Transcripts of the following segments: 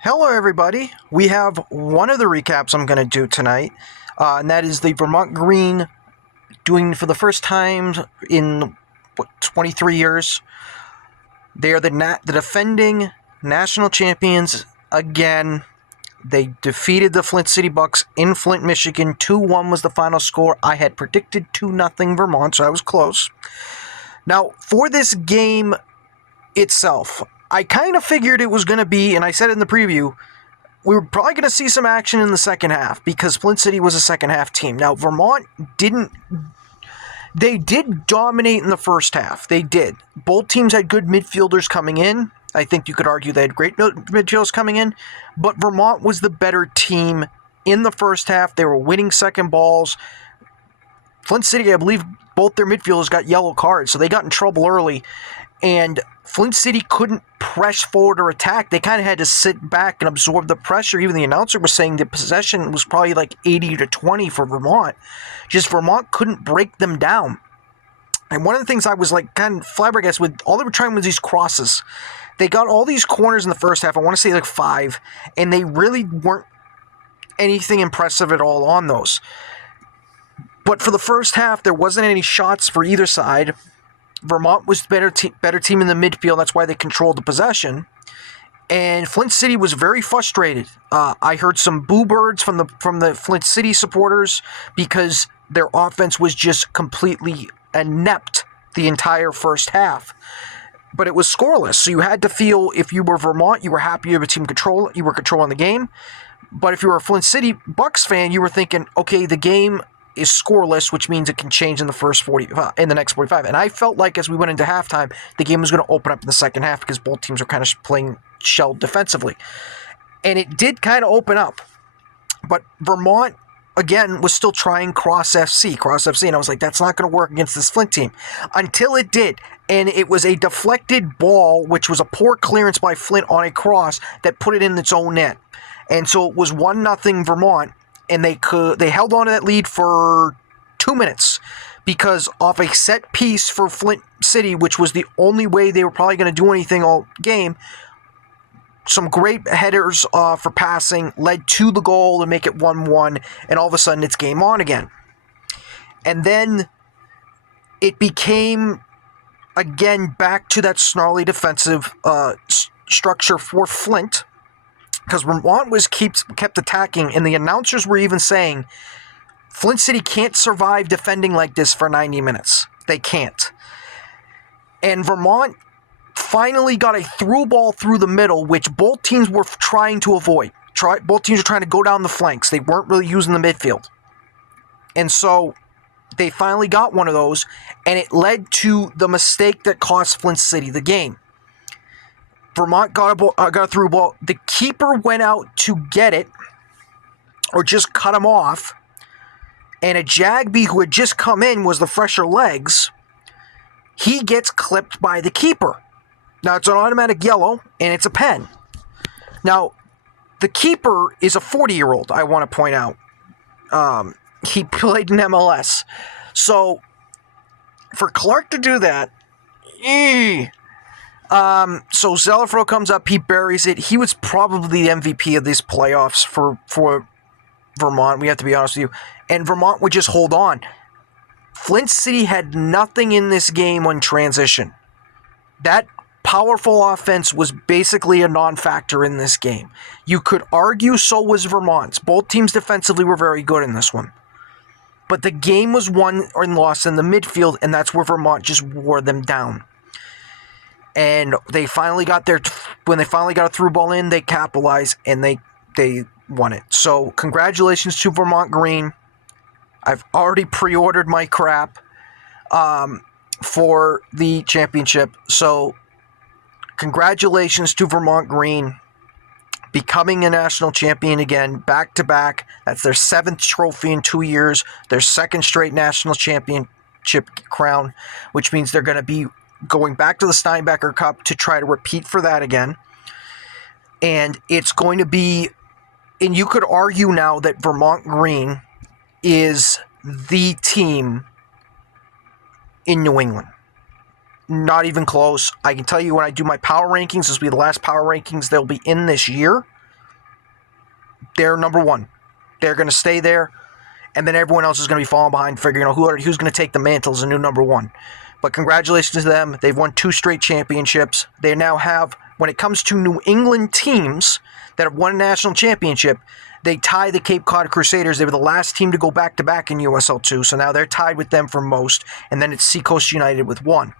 Hello, everybody. We have one of the recaps I'm going to do tonight, and that is the Vermont Green doing for the first time in 23 years. They are the defending national champions again. They defeated the Flint City Bucks in Flint, Michigan. 2-1 was the final score. I had predicted 2-0 Vermont, so I was close. Now, for this game itself, I kind of figured it was going to be, and I said it in the preview, we were probably going to see some action in the second half because Flint City was a second half team. Now, Vermont didn't. They did dominate in the first half. They did. Both teams had good midfielders coming in. I think you could argue they had great midfielders coming in, but Vermont was the better team in the first half. They were winning second balls. Flint City, I believe, both their midfielders got yellow cards, so they got in trouble early. And Flint City couldn't press forward or attack. They kind of had to sit back and absorb the pressure. Even the announcer was saying the possession was probably like 80-20 for Vermont. Just Vermont couldn't break them down. And one of the things I was like kind of flabbergasted with, all they were trying was these crosses. They got all these corners in the first half, I want to say like 5, and they really weren't anything impressive at all on those. But for the first half, there wasn't any shots for either side. Vermont was the better team in the midfield. That's why they controlled the possession. And Flint City was very frustrated. I heard some boo birds from the Flint City supporters because their offense was just completely inept the entire first half. But it was scoreless, so you had to feel, if you were Vermont, you were happy you have a team control. You were controlling the game. But if you were a Flint City Bucks fan, you were thinking, okay, the game is scoreless, which means it can change in the next 45. And I felt like as we went into halftime, the game was going to open up in the second half because both teams were kind of playing shelled defensively. And it did kind of open up. But Vermont, again, was still trying cross FC. And I was like, that's not going to work against this Flint team. Until it did. And it was a deflected ball, which was a poor clearance by Flint on a cross that put it in its own net. And so it was 1-0 Vermont. And they held on to that lead for 2 minutes because off a set piece for Flint City, which was the only way they were probably going to do anything all game, some great headers for passing led to the goal to make it 1-1, and all of a sudden it's game on again. And then it became, again, back to that snarly defensive structure for Flint, because Vermont kept attacking, and the announcers were even saying, Flint City can't survive defending like this for 90 minutes. They can't. And Vermont finally got a through ball through the middle, which both teams were trying to avoid. Both teams were trying to go down the flanks. They weren't really using the midfield. And so they finally got one of those, and it led to the mistake that cost Flint City the game. Vermont got a through ball. The keeper went out to get it, or just cut him off. And a Jagby who had just come in was the fresher legs. He gets clipped by the keeper. Now, it's an automatic yellow, and it's a pen. Now, the keeper is a 40-year-old, I want to point out. He played in MLS. So, for Clark to do that, so Zelafro comes up, he buries it. He was probably the MVP of these playoffs for Vermont, we have to be honest with you. And Vermont would just hold on. Flint City had nothing in this game on transition. That powerful offense was basically a non-factor in this game. You could argue so was Vermont's. Both teams defensively were very good in this one. But the game was won or lost in the midfield, and that's where Vermont just wore them down. And they finally got when they finally got a through ball in, they capitalized, and they won it. So congratulations to Vermont Green. I've already pre-ordered my crap for the championship. So congratulations to Vermont Green becoming a national champion again, back-to-back. That's their 7th trophy in 2 years, their 2nd straight national championship crown, which means they're going to be going back to the Steinbecker Cup to try to repeat for that again. And it's going to be, and you could argue now that Vermont Green is the team in New England. Not even close. I can tell you when I do my power rankings, this will be the last power rankings they'll be in this year. they're number one. They're going to stay there, and then everyone else is going to be falling behind, figuring out who's going to take the mantle as a new number one. But congratulations to them. They've won 2 straight championships. They now have, when it comes to New England teams that have won a national championship, they tie the Cape Cod Crusaders. They were the last team to go back-to-back in USL 2, so now they're tied with them for most, and then it's Seacoast United with 1.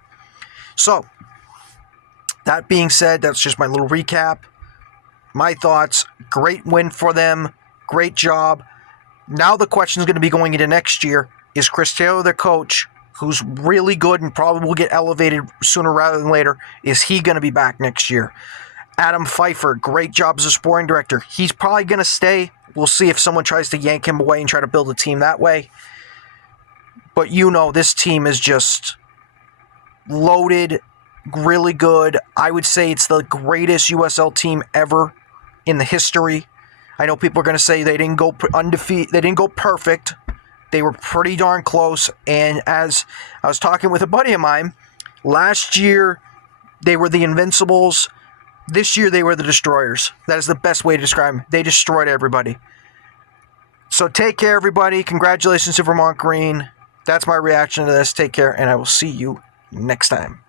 So, that being said, that's just my little recap. My thoughts, great win for them, great job. Now the question is going to be going into next year, is Chris Taylor, their coach, who's really good and probably will get elevated sooner rather than later, is he going to be back next year? Adam Pfeiffer, great job as a sporting director. He's probably going to stay. We'll see if someone tries to yank him away and try to build a team that way. But this team is just loaded, really good. I would say it's the greatest USL team ever in the history. I know people are going to say they didn't go undefeated, they didn't go perfect. They were pretty darn close. And as I was talking with a buddy of mine, last year they were the Invincibles. This year they were the Destroyers. That is the best way to describe them. They destroyed everybody. So take care, everybody. Congratulations to Vermont Green. That's my reaction to this. Take care, and I will see you next time.